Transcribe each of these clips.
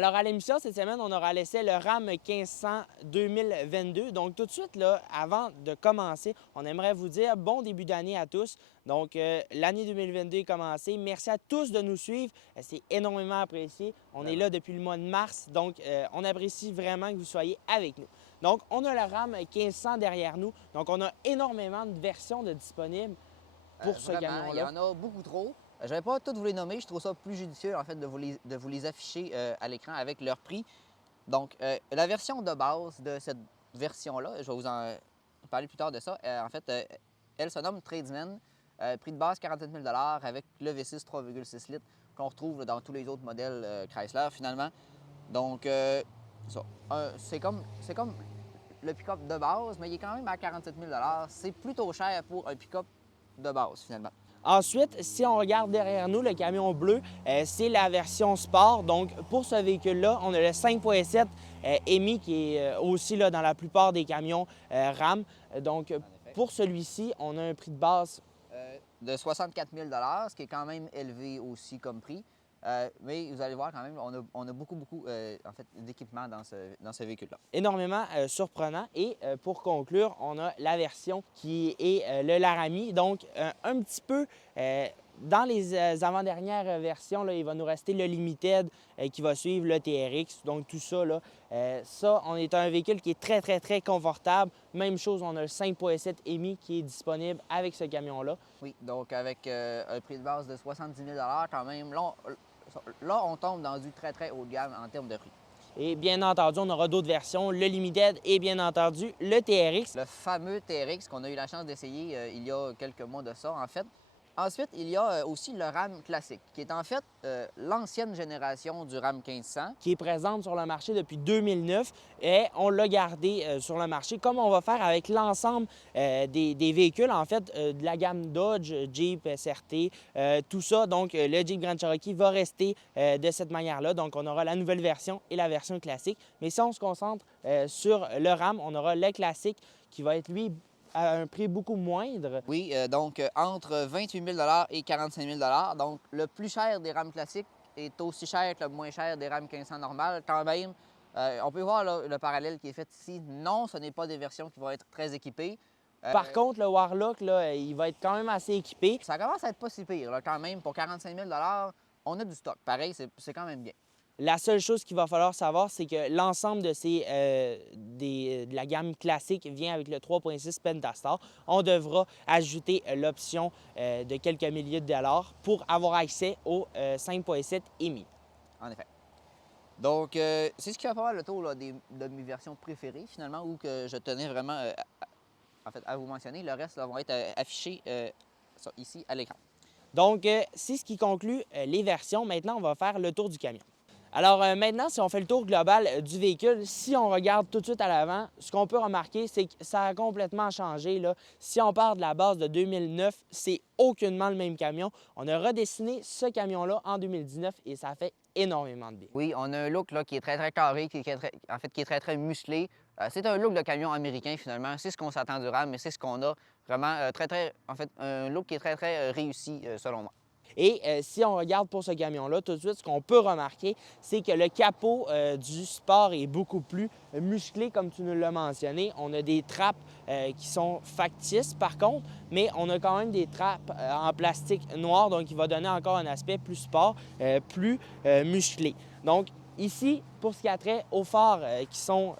Alors, à l'émission cette semaine, on aura laissé le RAM 1500 2022. Donc, tout de suite, là, avant de commencer, on aimerait vous dire bon début d'année à tous. Donc, l'année 2022 est commencée. Merci à tous de nous suivre. C'est énormément apprécié. On est là depuis le mois de mars. Donc, on apprécie vraiment que vous soyez avec nous. Donc, on a le RAM 1500 derrière nous. Donc, on a énormément de versions de disponibles pour ce camion-là. Il y en a beaucoup trop. Je ne vais pas toutes vous les nommer. Je trouve ça plus judicieux, en fait, de vous les afficher à l'écran avec leur prix. Donc, la version de base de cette version-là, je vais vous en parler plus tard de ça. En fait, elle se nomme Tradesman. Prix de base 47 000 avec le V6 3,6 litres qu'on retrouve dans tous les autres modèles Chrysler, finalement. Donc, c'est comme le pick-up de base, mais il est quand même à 47 000 C'est plutôt cher pour un pick-up de base, finalement. Ensuite, si on regarde derrière nous, le camion bleu, c'est la version sport. Donc, pour ce véhicule-là, on a le 5.7 EMI qui est aussi là, dans la plupart des camions RAM. Donc, pour celui-ci, on a un prix de base de 64 000 ce qui est quand même élevé aussi comme prix. Mais vous allez voir quand même, on a beaucoup en fait, d'équipements dans ce véhicule-là. Énormément surprenant. Et pour conclure, on a la version qui est le Laramie. Donc, un petit peu dans les avant-dernières versions, là, il va nous rester le Limited qui va suivre le TRX. Donc, tout ça, là, on est un véhicule qui est très confortable. Même chose, on a le 5.7 EMI qui est disponible avec ce camion-là. Oui, donc avec un prix de base de 70 000 quand même. Là, on tombe dans du très haut de gamme en termes de prix. Et bien entendu, on aura d'autres versions, le Limited et bien entendu le TRX. Le fameux TRX qu'on a eu la chance d'essayer il y a quelques mois de ça, en fait. Ensuite, il y a aussi le RAM classique, qui est en fait l'ancienne génération du RAM 1500. Qui est présente sur le marché depuis 2009 et on l'a gardé sur le marché comme on va faire avec l'ensemble des véhicules, en fait, de la gamme Dodge, Jeep, SRT, tout ça. Donc, le Jeep Grand Cherokee va rester de cette manière-là. Donc, on aura la nouvelle version et la version classique. Mais si on se concentre sur le RAM, on aura le classique qui va être, lui, à un prix beaucoup moindre. Oui, donc entre 28 000 et 45 000 Donc, le plus cher des rames classiques est aussi cher que le moins cher des rames 1500 normales. Quand même, on peut voir là, le parallèle qui est fait ici. Non, ce n'est pas des versions qui vont être très équipées. Par contre, le Warlock, là, il va être quand même assez équipé. Ça commence à être pas si pire, là, quand même. Pour 45 000 on a du stock. Pareil, c'est quand même bien. La seule chose qu'il va falloir savoir, c'est que l'ensemble de de la gamme classique vient avec le 3.6 Pentastar. On devra ajouter l'option de quelques milliers de dollars pour avoir accès au 5.7 EMI. En effet. Donc, c'est ce qui va faire le tour là, de mes versions préférées, finalement, ou que je tenais vraiment en fait, à vous mentionner. Le reste là, vont être affichés ici à l'écran. Donc, c'est ce qui conclut les versions. Maintenant, on va faire le tour du camion. Alors maintenant, si on fait le tour global du véhicule, si on regarde tout de suite à l'avant, ce qu'on peut remarquer, c'est que ça a complètement changé, là. Si on part de la base de 2009, c'est aucunement le même camion. On a redessiné ce camion-là en 2019 et ça fait énormément de bien. Oui, on a un look là, qui est très carré, qui est très musclé. C'est un look de camion américain, finalement. C'est ce qu'on s'attend du RAM, mais c'est ce qu'on a. Vraiment, en fait, un look qui est très réussi, selon moi. Et si on regarde pour ce camion-là, tout de suite, ce qu'on peut remarquer, c'est que le capot du sport est beaucoup plus musclé, comme tu nous l'as mentionné. On a des trappes qui sont factices, par contre, mais on a quand même des trappes en plastique noir, donc il va donner encore un aspect plus sport, plus musclé. Donc ici, pour ce qui a trait aux phares qui sont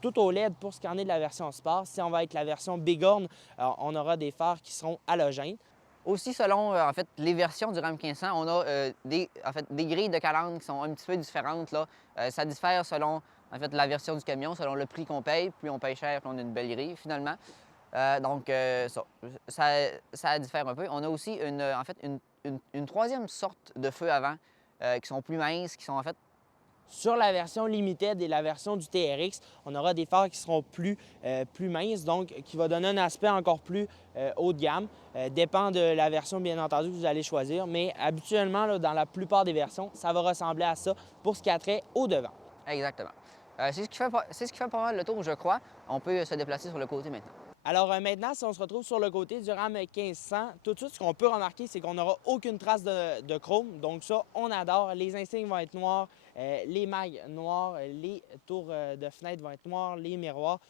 tout au LED pour ce qui en est de la version sport, si on va avec la version Bighorn, on aura des phares qui seront halogènes. Aussi, selon en fait, les versions du RAM 1500, on a des grilles de calandre qui sont un petit peu différentes. Là. Ça diffère selon en fait, la version du camion, selon le prix qu'on paye. Plus on paye cher, plus on a une belle grille, finalement. Donc, ça diffère un peu. On a aussi une troisième sorte de feux avant qui sont plus minces, qui sont en fait... Sur la version Limited et la version du TRX, on aura des phares qui seront plus minces, donc qui va donner un aspect encore plus haut de gamme. Dépend de la version, bien entendu, que vous allez choisir, mais habituellement, là, dans la plupart des versions, ça va ressembler à ça pour ce qui a trait au devant. Exactement. C'est ce qui fait pas mal le tour, je crois. On peut se déplacer sur le côté maintenant. Alors maintenant, si on se retrouve sur le côté du RAM 1500, tout de suite, ce qu'on peut remarquer, c'est qu'on n'aura aucune trace de chrome. Donc ça, on adore. Les insignes vont être noirs, les mailles noires, les tours de fenêtre vont être noirs, les miroirs,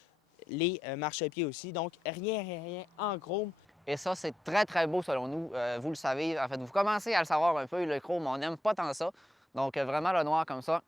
les marchepieds aussi. Donc rien en chrome. Et ça, c'est très, très beau selon nous. Vous le savez, en fait, vous commencez à le savoir un peu, le chrome, on n'aime pas tant ça. Donc vraiment, le noir comme ça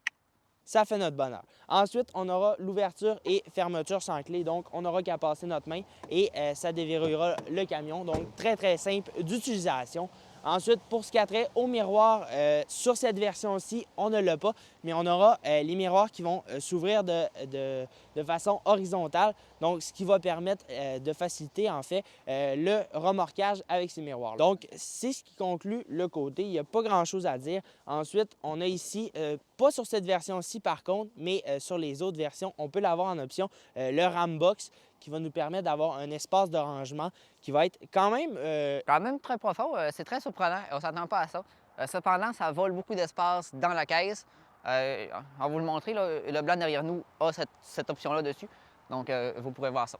fait notre bonheur. Ensuite, on aura l'ouverture et fermeture sans clé. Donc, on n'aura qu'à passer notre main et ça déverrouillera le camion. Donc, très simple d'utilisation. Ensuite, pour ce qui a trait au miroir, sur cette version-ci, on ne l'a pas, mais on aura les miroirs qui vont s'ouvrir de façon horizontale, donc ce qui va permettre de faciliter en fait le remorquage avec ces miroirs. Donc, c'est ce qui conclut le côté. Il n'y a pas grand-chose à dire. Ensuite, on a ici, pas sur cette version-ci par contre, mais sur les autres versions, on peut l'avoir en option, le Rambox, qui va nous permettre d'avoir un espace de rangement qui va être quand même très profond. C'est très surprenant. On ne s'attend pas à ça. Cependant, ça vole beaucoup d'espace dans la caisse. On va vous le montrer, là, le blanc derrière nous a cette option-là dessus. Donc, vous pourrez voir ça.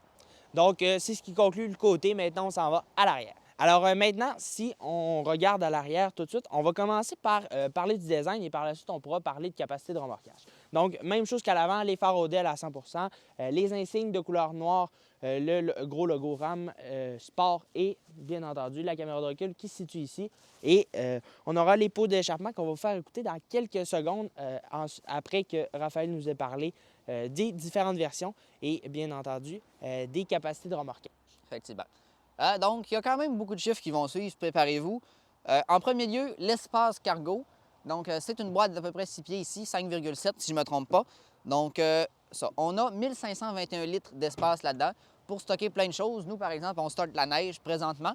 Donc, c'est ce qui conclut le côté. Maintenant, on s'en va à l'arrière. Alors maintenant, si on regarde à l'arrière tout de suite, on va commencer par parler du design et par la suite, on pourra parler de capacité de remorquage. Donc, même chose qu'à l'avant, les phares Odell à 100 les insignes de couleur noire, le gros logo RAM Sport et, bien entendu, la caméra de recul qui se situe ici. Et on aura les pots d'échappement qu'on va vous faire écouter dans quelques secondes après que Raphaël nous ait parlé des différentes versions et, bien entendu, des capacités de remorquage. Effectivement. Donc, il y a quand même beaucoup de chiffres qui vont suivre, préparez-vous. En premier lieu, l'espace cargo. Donc, c'est une boîte d'à peu près 6 pieds ici, 5,7 si je ne me trompe pas. Donc, ça, on a 1521 litres d'espace là-dedans pour stocker plein de choses. Nous, par exemple, on stocke de la neige présentement,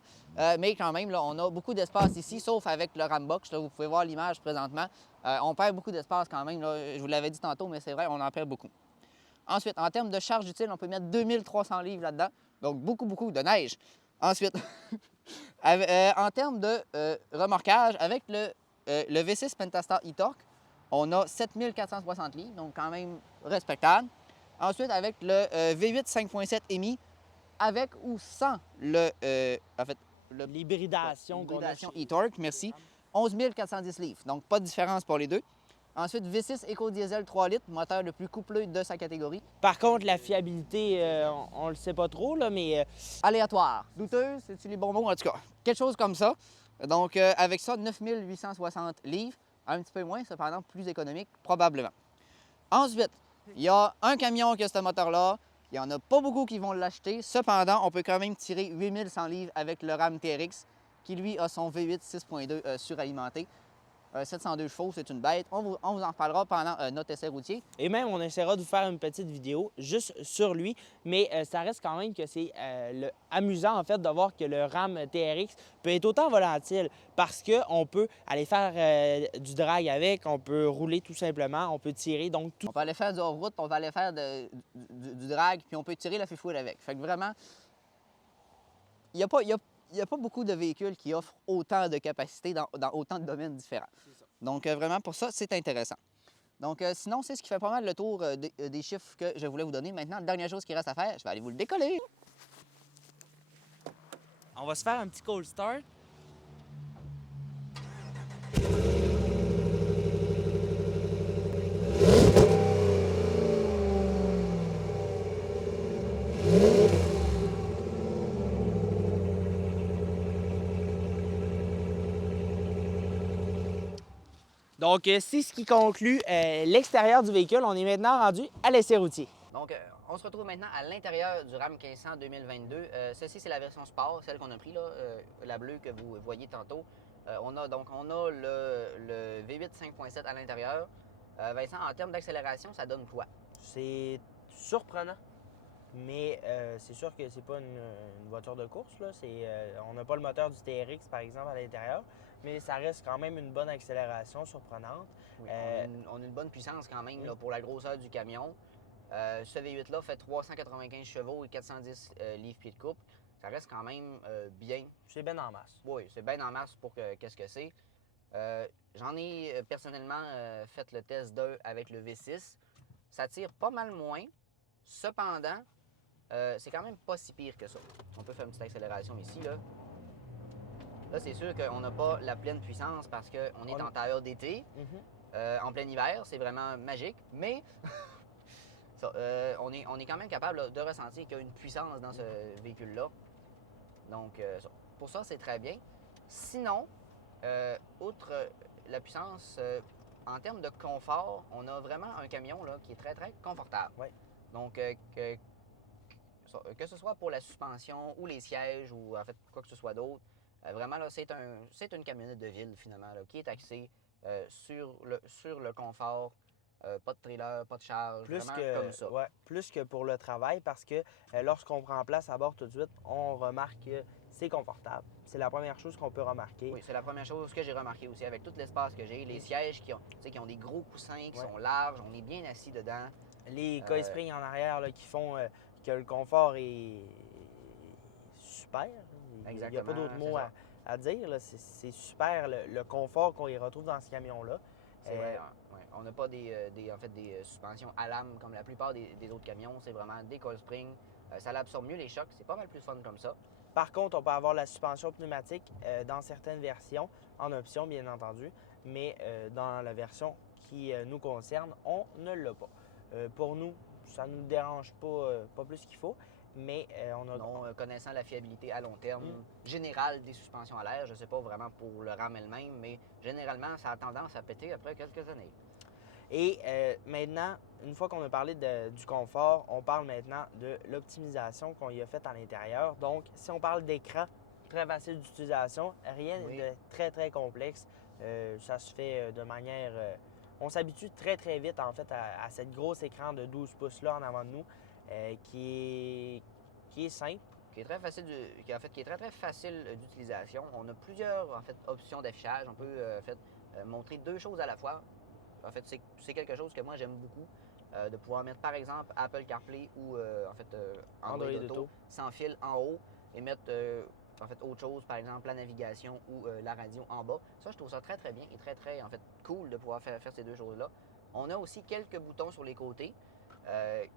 mais quand même, là, on a beaucoup d'espace ici, sauf avec le Rambox. Là, vous pouvez voir l'image présentement. On perd beaucoup d'espace quand même. Là, je vous l'avais dit tantôt, mais c'est vrai, on en perd beaucoup. Ensuite, en termes de charge utile, on peut mettre 2300 livres là-dedans, donc beaucoup de neige. Ensuite, en termes de remorquage, avec le V6 Pentastar e-Torque, on a 7460 livres, donc quand même respectable. Ensuite, avec le V8 5.7 EMI, avec ou sans l'hybridation e-Torque, merci, 11 410 livres, donc pas de différence pour les deux. Ensuite, V6 EcoDiesel 3 litres, moteur le plus coupleux de sa catégorie. Par contre, la fiabilité, on ne le sait pas trop, là, mais... Aléatoire. Douteuse, c'est-tu les bons mots? En tout cas, quelque chose comme ça. Donc, avec ça, 9860 livres. Un petit peu moins, cependant, plus économique, probablement. Ensuite, il y a un camion qui a ce moteur-là. Il n'y en a pas beaucoup qui vont l'acheter. Cependant, on peut quand même tirer 8100 livres avec le Ram TRX, qui, lui, a son V8 6.2 suralimenté. 702 chevaux, c'est une bête. On vous en reparlera pendant notre essai routier. Et même, on essaiera de vous faire une petite vidéo juste sur lui, mais ça reste quand même que c'est amusant, en fait, de voir que le Ram TRX peut être autant volatile parce qu'on peut aller faire du drag avec, on peut rouler tout simplement, on peut tirer, donc tout. On peut aller faire du hors-route, on va aller faire du drag, puis on peut tirer la fifouille avec. Fait que vraiment, il n'y a pas beaucoup de véhicules qui offrent autant de capacité dans autant de domaines différents. Donc, vraiment, pour ça, c'est intéressant. Donc, sinon, c'est ce qui fait pas mal le tour des chiffres que je voulais vous donner. Maintenant, la dernière chose qui reste à faire, je vais aller vous le décoller. On va se faire un petit cold start. Donc, c'est ce qui conclut l'extérieur du véhicule. On est maintenant rendu à l'essai routier. Donc, on se retrouve maintenant à l'intérieur du Ram 1500 2022. Ceci, c'est la version sport, celle qu'on a pris, là, la bleue que vous voyez tantôt. On a le V8 5.7 à l'intérieur. Vincent, en termes d'accélération, ça donne quoi? C'est surprenant, mais c'est sûr que c'est pas une voiture de course. Là. On n'a pas le moteur du TRX, par exemple, à l'intérieur, mais ça reste quand même une bonne accélération surprenante. Oui, on a une bonne puissance quand même là, pour la grosseur du camion. Ce V8-là fait 395 chevaux et 410 livres-pieds de couple. Ça reste quand même bien. C'est bien en masse. Oui, c'est bien en masse pour qu'est-ce que c'est. J'en ai personnellement fait le test d'un avec le V6. Ça tire pas mal moins. Cependant, c'est quand même pas si pire que ça. On peut faire une petite accélération ici, là. Là, c'est sûr qu'on n'a pas la pleine puissance parce qu'on est en tailleur d'été. En plein hiver, c'est vraiment magique, mais ça, on est quand même capable là, de ressentir qu'il y a une puissance dans ce véhicule-là. Donc, pour ça, c'est très bien. Sinon, outre la puissance, en termes de confort, on a vraiment un camion là, qui est très, très confortable. Ouais. Donc, que ce soit pour la suspension ou les sièges ou en fait quoi que ce soit d'autre, vraiment, là, c'est une camionnette de ville finalement là, qui est axée sur le confort. Pas de trailer, pas de charge, Plus vraiment que, comme ça. ouais, plus que pour le travail, parce que lorsqu'on prend place à bord tout de suite, on remarque que c'est confortable. C'est la première chose qu'on peut remarquer. Oui, c'est la première chose que j'ai remarqué aussi avec tout l'espace que j'ai. Les sièges qui ont des gros coussins, qui Ouais. sont larges, on est bien assis dedans. Les coil springs en arrière là, qui font que le confort est super. Il n'y a pas Exactement, d'autre c'est mot ça. à dire. C'est super le confort qu'on y retrouve dans ce camion-là. C'est vrai, ouais. On n'a pas en fait, des suspensions à lame comme la plupart des autres camions. C'est vraiment des coil springs. Ça absorbe mieux les chocs. C'est pas mal plus fun comme ça. Par contre, on peut avoir la suspension pneumatique dans certaines versions, en option bien entendu, mais dans la version qui nous concerne, on ne l'a pas. Pour nous, ça ne nous dérange pas plus qu'il faut, mais on a... Non, connaissant la fiabilité à long terme générale des suspensions à l'air, je ne sais pas vraiment pour le RAM elle-même, mais généralement, ça a tendance à péter après quelques années. Et maintenant, une fois qu'on a parlé du confort, on parle maintenant de l'optimisation qu'on y a faite à l'intérieur. Donc, si on parle d'écran, très facile d'utilisation, rien de très, très complexe. Ça se fait de manière... on s'habitue très, très vite, en fait, à cette grosse écran de 12 pouces-là en avant de nous, qui est simple. Qui est très facile, qui est très, très facile d'utilisation. On a plusieurs, en fait, options d'affichage. On peut, montrer deux choses à la fois. En fait, c'est quelque chose que moi, j'aime beaucoup. De pouvoir mettre, par exemple, Apple CarPlay ou, Android Auto sans fil en haut et mettre, autre chose, par exemple, la navigation ou la radio en bas. Ça, je trouve ça très, très bien et très, très, en fait, cool de pouvoir faire ces deux choses-là. On a aussi quelques boutons sur les côtés.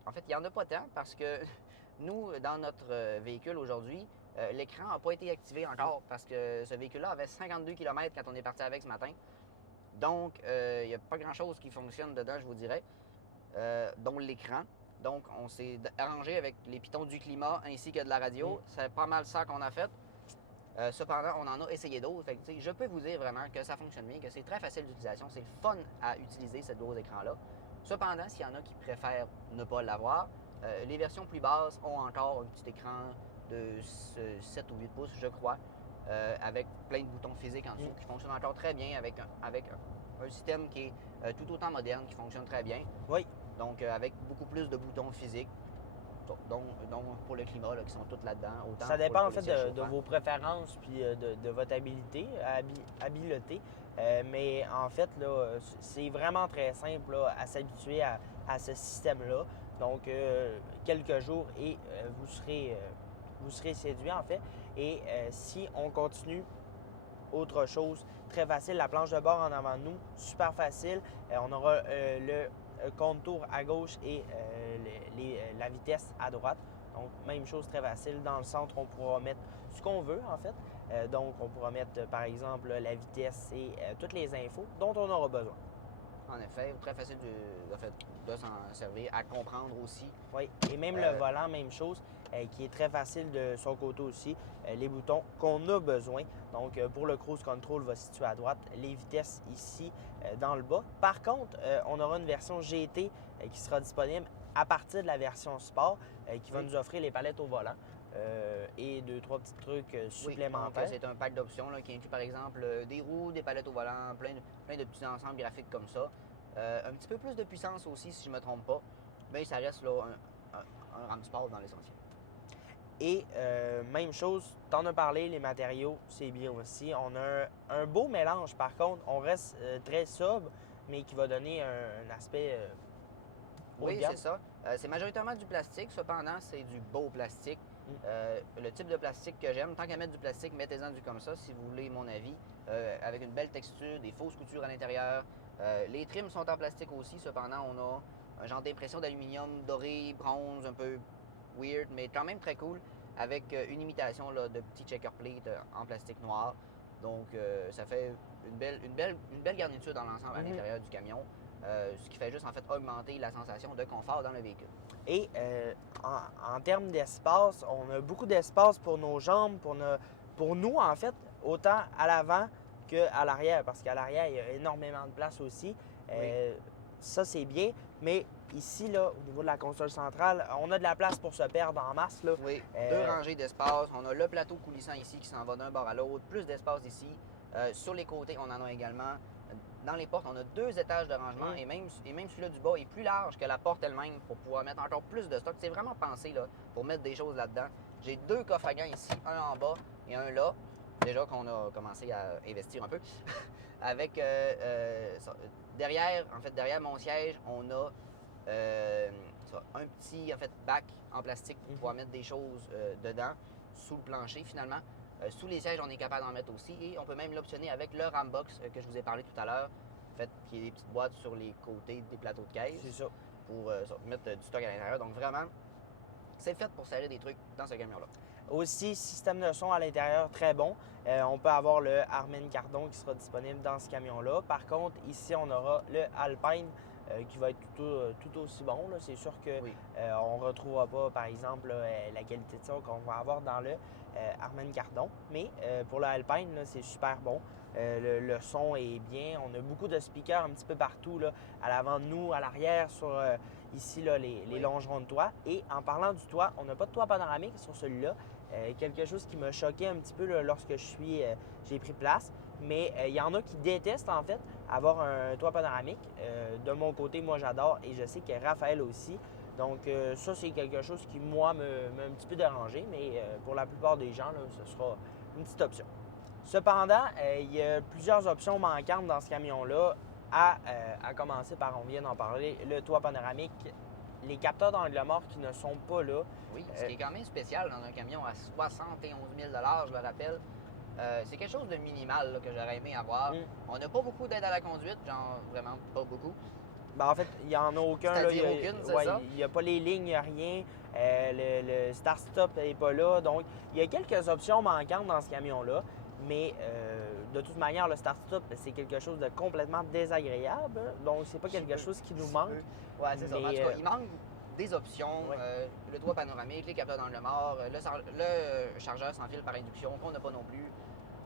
En fait, il n'y en a pas tant parce que nous, dans notre véhicule aujourd'hui, l'écran n'a pas été activé encore parce que ce véhicule-là avait 52 km quand on est parti avec ce matin. Donc, il n'y a pas grand-chose qui fonctionne dedans, je vous dirais, dont l'écran. Donc, on s'est arrangé avec les pitons du climat ainsi que de la radio. C'est pas mal ça qu'on a fait. Cependant, on en a essayé d'autres. Je peux vous dire vraiment que ça fonctionne bien, que c'est très facile d'utilisation. C'est le fun à utiliser, ce gros écran-là. Cependant, s'il y en a qui préfèrent ne pas l'avoir, les versions plus basses ont encore un petit écran de 7 ou 8 pouces, je crois, avec plein de boutons physiques en dessous qui fonctionnent encore très bien avec un système qui est tout autant moderne, qui fonctionne très bien. Oui. Donc, avec beaucoup plus de boutons physiques. Donc pour le climat, là, qui sont toutes là-dedans. Ça dépend en fait de vos préférences puis de votre habileté. Mais en fait, là, c'est vraiment très simple là, à s'habituer à ce système-là. Donc, quelques jours et vous serez séduit en fait. Et si on continue, autre chose, très facile, la planche de bord en avant de nous, super facile. On aura le contour à gauche et la vitesse à droite. Donc, même chose, très facile. Dans le centre, on pourra mettre ce qu'on veut, en fait. Donc, on pourra mettre, par exemple, la vitesse et toutes les infos dont on aura besoin. En effet, très facile de s'en servir, à comprendre aussi. Oui, et même le volant, même chose, qui est très facile de son côté aussi. Les boutons qu'on a besoin. Donc, pour le cruise control, va se situer à droite. Les vitesses ici, dans le bas. Par contre, on aura une version GT qui sera disponible à partir de la version Sport, qui va nous offrir les palettes au volant. Et deux, trois petits trucs supplémentaires. Donc, c'est un pack d'options qui inclut par exemple des roues, des palettes au volant, plein de petits ensembles graphiques comme ça. Un petit peu plus de puissance aussi, si je ne me trompe pas. Mais ça reste là, un RAM Sport dans l'essentiel. Et même chose, t'en as parlé, les matériaux, c'est bien aussi. On a un beau mélange, par contre. On reste très sobre, mais qui va donner un aspect oui, c'est ça. C'est majoritairement du plastique. Cependant, c'est du beau plastique. Le type de plastique que j'aime, tant qu'à mettre du plastique, mettez-en du comme ça, si vous voulez mon avis. Avec une belle texture, des fausses coutures à l'intérieur. Les trims sont en plastique aussi. Cependant, on a un genre d'impression d'aluminium doré, bronze, un peu weird, mais quand même très cool, avec une imitation là, de petits checker plate en plastique noir. Donc, ça fait une belle garniture dans l'ensemble à l'intérieur du camion, ce qui fait juste en fait augmenter la sensation de confort dans le véhicule. Et en termes d'espace, on a beaucoup d'espace pour nos jambes, pour nous en fait, autant à l'avant qu'à l'arrière, parce qu'à l'arrière, il y a énormément de place aussi. Ça, c'est bien, mais ici, là, au niveau de la console centrale, on a de la place pour se perdre en masse. Là. Oui, 2 rangées d'espace. On a le plateau coulissant ici qui s'en va d'un bord à l'autre, plus d'espace ici. Sur les côtés, on en a également. Dans les portes, on a 2 étages de rangement et même celui-là du bas est plus large que la porte elle-même pour pouvoir mettre encore plus de stock. C'est vraiment pensé là, pour mettre des choses là-dedans. J'ai 2 coffres à gants ici, un en bas et un là. Déjà qu'on a commencé à investir un peu. Avec derrière mon siège, on a un petit bac en plastique pour pouvoir mettre des choses dedans, sous le plancher finalement. Sous les sièges, on est capable d'en mettre aussi et on peut même l'optionner avec le Rambox que je vous ai parlé tout à l'heure, qui est des petites boîtes sur les côtés des plateaux de caisse. C'est ça. Pour mettre du stock à l'intérieur. Donc vraiment, c'est fait pour serrer des trucs dans ce camion-là. Aussi, système de son à l'intérieur très bon. On peut avoir le Harman Kardon qui sera disponible dans ce camion-là. Par contre, ici, on aura le Alpine qui va être tout aussi bon. C'est sûr qu'on ne retrouvera pas, par exemple, la qualité de son qu'on va avoir dans le Harman Kardon. Mais pour le Alpine, c'est super bon. Le son est bien. On a beaucoup de speakers un petit peu partout, là, à l'avant de nous, à l'arrière, sur ici là, les longerons de toit. Et en parlant du toit, on n'a pas de toit panoramique sur celui-là. Quelque chose qui m'a choqué un petit peu là, lorsque j'ai pris place. Mais il y en a qui détestent en fait avoir un toit panoramique. De mon côté, moi j'adore et je sais que Raphaël aussi. Donc ça, c'est quelque chose qui, moi, m'a un petit peu dérangé. Mais pour la plupart des gens, là, ce sera une petite option. Cependant, il y a plusieurs options manquantes dans ce camion-là, à commencer par, on vient d'en parler, le toit panoramique, les capteurs d'angle mort qui ne sont pas là. Oui, ce qui est quand même spécial dans un camion à 71 000 je le rappelle. C'est quelque chose de minimal là, que j'aurais aimé avoir. On n'a pas beaucoup d'aide à la conduite, genre vraiment pas beaucoup. Ben, en fait, il n'y en a aucun. C'est-à-dire aucune, c'est ça? Il n'y a pas les lignes, il n'y a rien. Le start-stop n'est pas là. Donc, il y a quelques options manquantes dans ce camion-là. Mais de toute manière, le start-stop, c'est quelque chose de complètement désagréable. Donc, c'est pas quelque chose qui nous manque. Oui, c'est ça. En tout cas, il manque des options. Le toit panoramique, les capteurs d'angle mort, le chargeur sans fil par induction qu'on n'a pas non plus.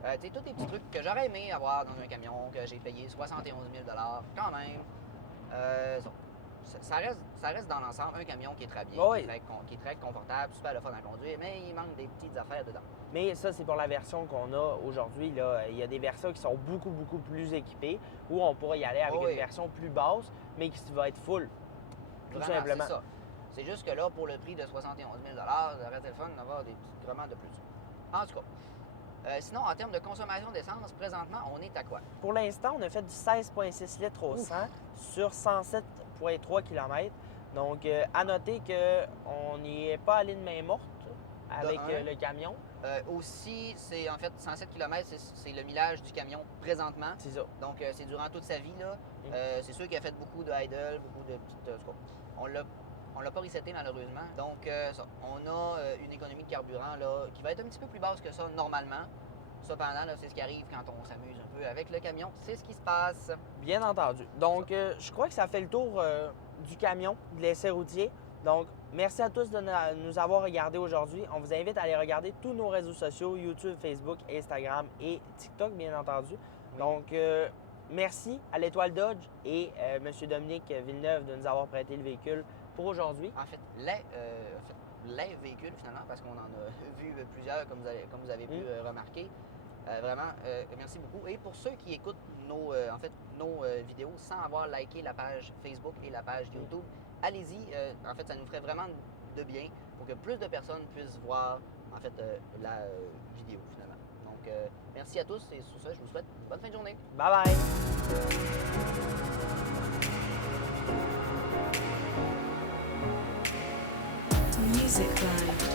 Tu sais, tous des petits trucs que j'aurais aimé avoir dans un camion, que j'ai payé 71 000 quand même. Ça reste dans l'ensemble un camion qui est très bien, qui est très confortable, super le fun à conduire, mais il manque des petites affaires dedans. Mais ça, c'est pour la version qu'on a aujourd'hui. Il y a des versions qui sont beaucoup, beaucoup plus équipées où on pourrait y aller avec une version plus basse, mais qui va être full. Tout simplement. C'est ça. C'est juste que là, pour le prix de 71 000 ça aurait été le fun d'avoir des petits vraiment de plus. En tout cas. Sinon, en termes de consommation d'essence, présentement, on est à quoi? Pour l'instant, on a fait du 16,6 litres au 100 sur 107,3 km. Donc, à noter qu'on n'y est pas allé de main morte avec le camion. Aussi, c'est en fait 107 km, c'est le millage du camion présentement. C'est ça. Donc, c'est durant toute sa vie. Là. C'est sûr qu'il a fait beaucoup de idle, beaucoup de petites... On l'a pas reseté malheureusement. Donc, on a une économie de carburant là, qui va être un petit peu plus basse que ça normalement. Cependant, c'est ce qui arrive quand on s'amuse un peu avec le camion. C'est ce qui se passe. Bien entendu. Donc, je crois que ça fait le tour du camion, de l'essai routier. Donc, merci à tous de nous avoir regardés aujourd'hui. On vous invite à aller regarder tous nos réseaux sociaux, YouTube, Facebook, Instagram et TikTok, bien entendu. Donc, merci à l'Étoile Dodge et M. Dominique Villeneuve de nous avoir prêté le véhicule pour aujourd'hui. En fait, les véhicules, finalement, parce qu'on en a vu plusieurs, comme vous avez pu remarquer. Vraiment, merci beaucoup. Et pour ceux qui écoutent nos vidéos sans avoir liké la page Facebook et la page YouTube, allez-y. En fait, ça nous ferait vraiment de bien pour que plus de personnes puissent voir en fait la vidéo finalement. Donc, merci à tous et sur ça, je vous souhaite une bonne fin de journée. Bye bye! Music Live.